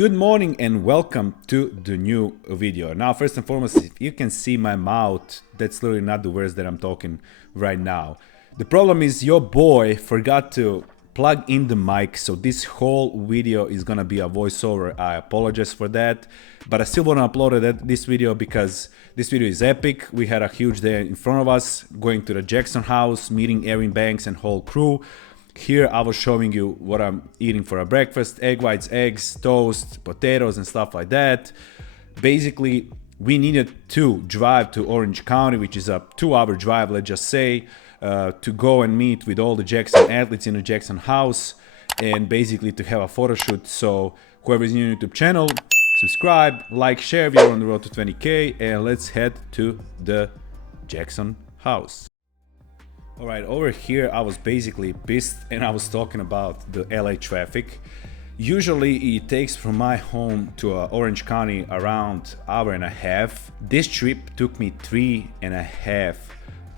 Good morning and welcome to the new video. Now, first and foremost, if you can see my mouth, that's literally not the words that I'm talking right now. The problem is your boy forgot to plug in the mic, so this whole video is gonna be a voiceover. I apologize for that, but I still want to upload this video because this video is epic. We had a huge day in front of us, going to the JAXXON house, meeting ERIN Banks and whole crew. Here I was showing you what I'm eating for a breakfast: egg whites, eggs, toast, potatoes and stuff like that. Basically, we needed to drive to Orange County, which is a 2-hour drive, let's just say, to go and meet with all the JAXXON athletes in the JAXXON house and basically to have a photo shoot. So whoever is new on YouTube channel, subscribe, like, share. We are on the road to 20K and let's head to the JAXXON house. Alright, over here I was basically pissed and I was talking about the LA traffic. Usually it takes from my home to Orange County around hour and a half. This trip took me 3.5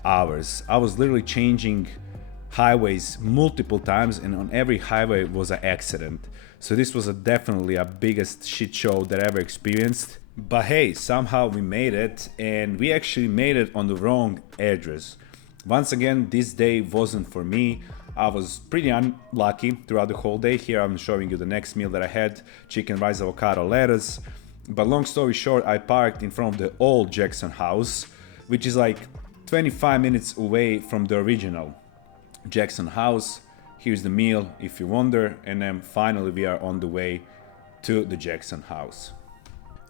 hours. I was literally changing highways multiple times and on every highway was an accident. So this was definitely a biggest shit show that I ever experienced. But hey, somehow we made it, and we actually made it on the wrong address. Once again, this day wasn't for me. I was pretty unlucky throughout the whole day. Here I'm showing you the next meal that I had: chicken, rice, avocado, lettuce. But long story short, I parked in front of the old JAXXON house, which is like 25 minutes away from the original JAXXON house. Here's the meal if you wonder, and then finally we are on the way to the JAXXON house.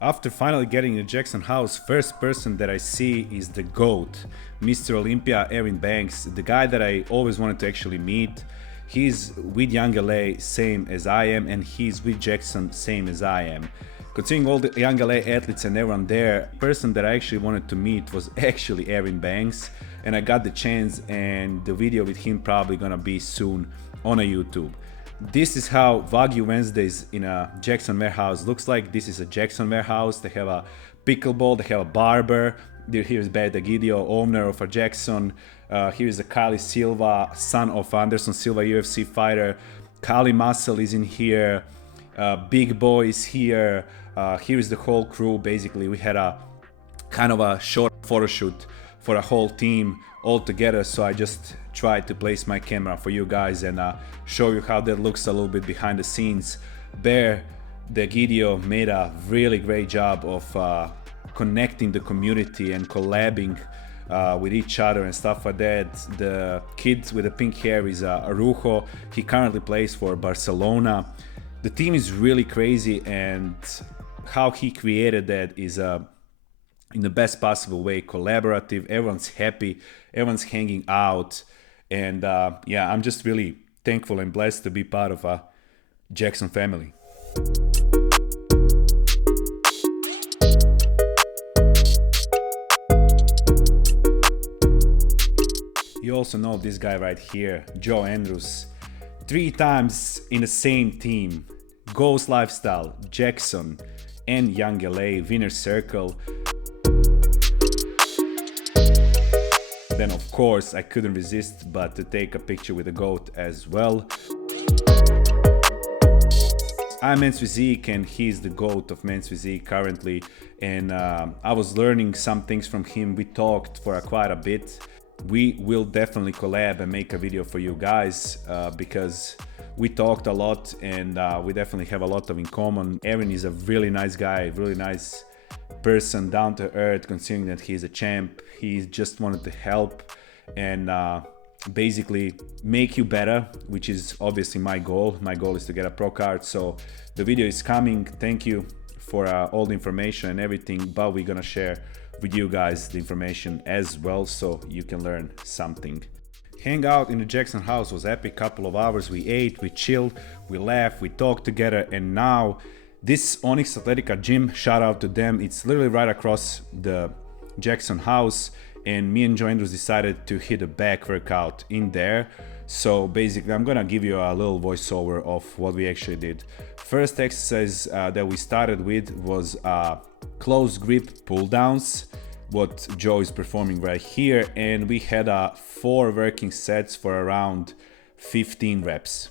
After finally getting the JAXXON house, first person that I see is the GOAT, Mr. Olympia ERIN Banks, the guy that I always wanted to actually meet. He's with Young LA, same as I am, and he's with JAXXON, same as I am. Considering all the Young LA athletes and everyone there, the person that I actually wanted to meet was actually ERIN Banks, and I got the chance, and the video with him probably gonna be soon on a YouTube. This is how Wagyu Wednesdays in a JAXXON warehouse looks like. This is a JAXXON warehouse. They have a pickleball, they have a barber. Here's Bad Egidio, owner of a JAXXON. Here's a Kali Silva, son of Anderson Silva, UFC fighter. Kali Muscle is in here. Big Boy is here. Here's the whole crew. Basically, we had a kind of a short photo shoot for a whole team all together, so I just tried to place my camera for you guys and show you how that looks a little bit behind the scenes. Bear the Egidio made a really great job of connecting the community and collabing with each other and stuff like that. The kid with the pink hair is Arujo. He currently plays for Barcelona. The team is really crazy, and how he created that is in the best possible way, collaborative. Everyone's happy, everyone's hanging out, and yeah, I'm just really thankful and blessed to be part of a JAXXON family. You also know this guy right here, Joe Andrews, 3 times in the same team: Ghost Lifestyle, JAXXON, and Young LA, Winner Circle. Then of course I couldn't resist but to take a picture with the GOAT as well. I'm Men's Physique and he's the GOAT of Men's Physique currently, and I was learning some things from him. We talked for quite a bit. We will definitely collab and make a video for you guys because we talked a lot, and we definitely have a lot of in common. ERIN is a really nice guy, really nice person, down to earth, considering that he's a champ. He just wanted to help and basically make you better, which is obviously my goal. My goal is to get a pro card, so the video is coming. Thank you for all the information and everything, but we're gonna share with you guys the information as well so you can learn something. Hang out in the JAXXON house was epic. Couple of hours, we ate, we chilled, we laughed, we talked together, and now this Onyx Athletica gym, shout out to them, it's literally right across the JAXXON house, and me and Joe Andrews decided to hit a back workout in there. So basically I'm gonna give you a little voiceover of what we actually did. First exercise that we started with was close grip pull downs, what Joe is performing right here, and we had 4 working sets for around 15 reps.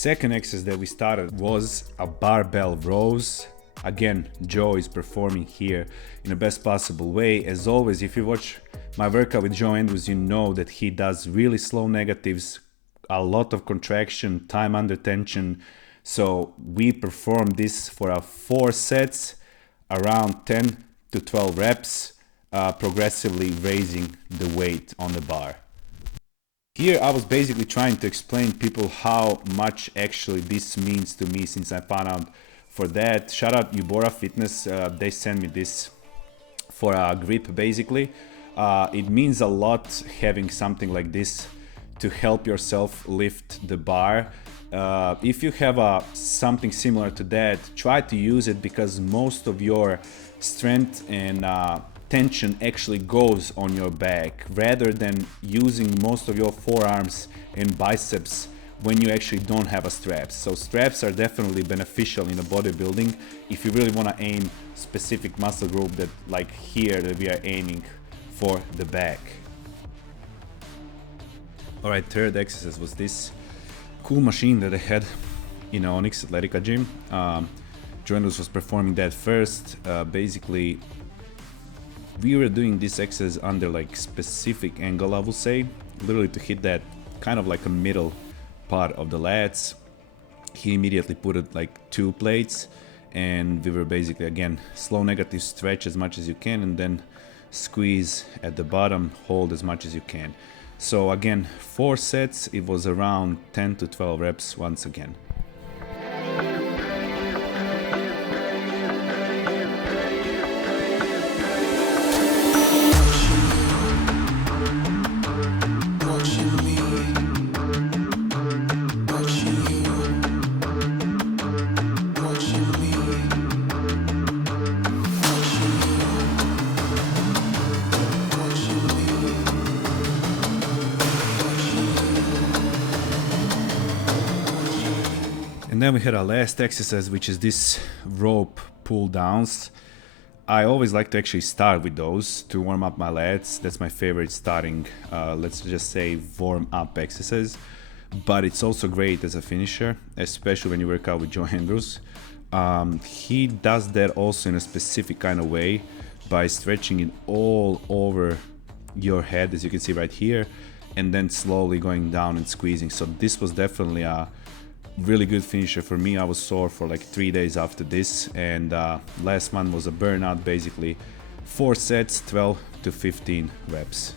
second exercise that we started was a barbell rows. Again, Joe is performing here in the best possible way. As always, if you watch my workout with Joe Andrews, you know that he does really slow negatives, a lot of contraction, time under tension. So we perform this for our 4 sets, around 10 to 12 reps, progressively raising the weight on the bar. Here I was basically trying to explain people how much actually this means to me, since I found out for that. Shout out Ubora Fitness, they sent me this for a grip basically. It means a lot having something like this to help yourself lift the bar. If you have something similar to that, try to use it, because most of your strength and tension actually goes on your back, rather than using most of your forearms and biceps when you actually don't have a straps. So straps are definitely beneficial in the bodybuilding if you really want to aim specific muscle group, that like here that we are aiming for the back. Alright, third exercise was this cool machine that I had in Onyx Athletica gym. Jonas was performing that first. Basically, we were doing this exercise under like specific angle, I would say, literally to hit that kind of like a middle part of the lats. He immediately put it like 2 plates, and we were basically, again, slow negative stretch as much as you can, and then squeeze at the bottom, hold as much as you can. So again, 4 sets, it was around 10 to 12 reps once again. And then we had our last exercise, which is this rope pull downs. I always like to actually start with those to warm up my lats. That's my favorite starting, let's just say, warm up exercise. But it's also great as a finisher, especially when you work out with Joe Andrews. He does that also in a specific kind of way by stretching it all over your head, as you can see right here, and then slowly going down and squeezing. So this was definitely a really good finisher for me. I was sore for like 3 days after this, and last month was a burnout, basically 4 sets, 12 to 15 reps.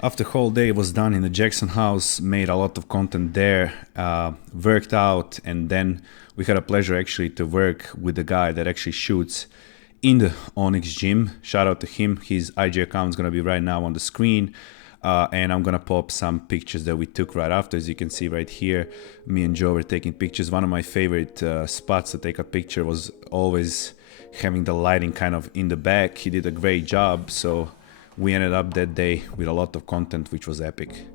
After the whole day was done in the JAXXON house, made a lot of content there, worked out, and then we had a pleasure actually to work with the guy that actually shoots in the Onyx gym. Shout out to him. His IG account is going to be right now on the screen, and I'm going to pop some pictures that we took right after. As you can see right here, me and Joe were taking pictures. One of my favorite spots to take a picture was always having the lighting kind of in the back. He did a great job, so we ended up that day with a lot of content, which was epic.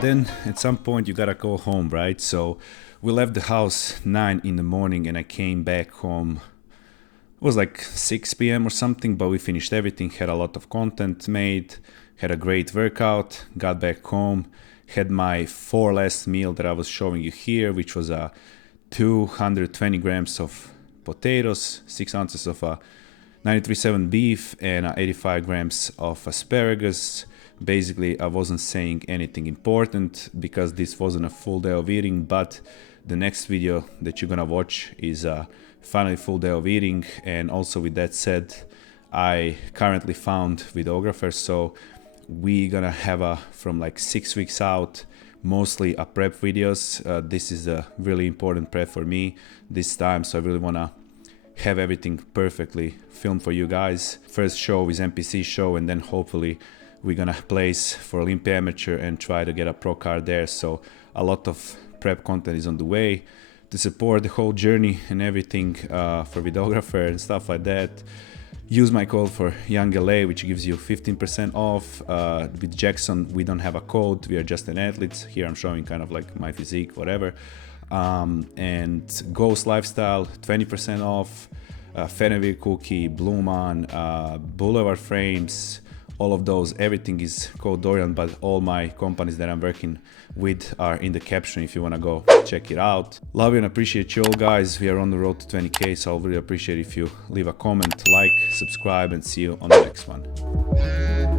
Then at some point you gotta go home, right? So we left the house 9 in the morning and I came back home. It was like 6 p.m. or something, but we finished everything, had a lot of content made, had a great workout, got back home, had my 4 last meal that I was showing you here, which was 220 grams of potatoes, 6 ounces of 93.7 beef, and 85 grams of asparagus. Basically, I wasn't saying anything important because this wasn't a full day of eating, but the next video that you're gonna watch is finally full day of eating. And also with that said, I currently found videographer, so we gonna have from like 6 weeks out mostly a prep videos. This is a really important prep for me this time, so I really wanna have everything perfectly filmed for you guys. First show is NPC show, and then hopefully we're gonna place for Olympia Amateur and try to get a pro card there. So a lot of prep content is on the way to support the whole journey and everything for videographer and stuff like that. Use my code for Young LA, which gives you 15% off. With JAXXON, we don't have a code. We are just an athlete. Here I'm showing kind of like my physique, whatever. And Ghost Lifestyle, 20% off. Fenway Cookie, Blue Man, Boulevard Frames, all of those. Everything is called Dorian, but all my companies that I'm working with are in the caption if you want to go check it out. Love you and appreciate you all, guys. We are on the road to 20K, so I'll really appreciate if you leave a comment, like, subscribe, and see you on the next one.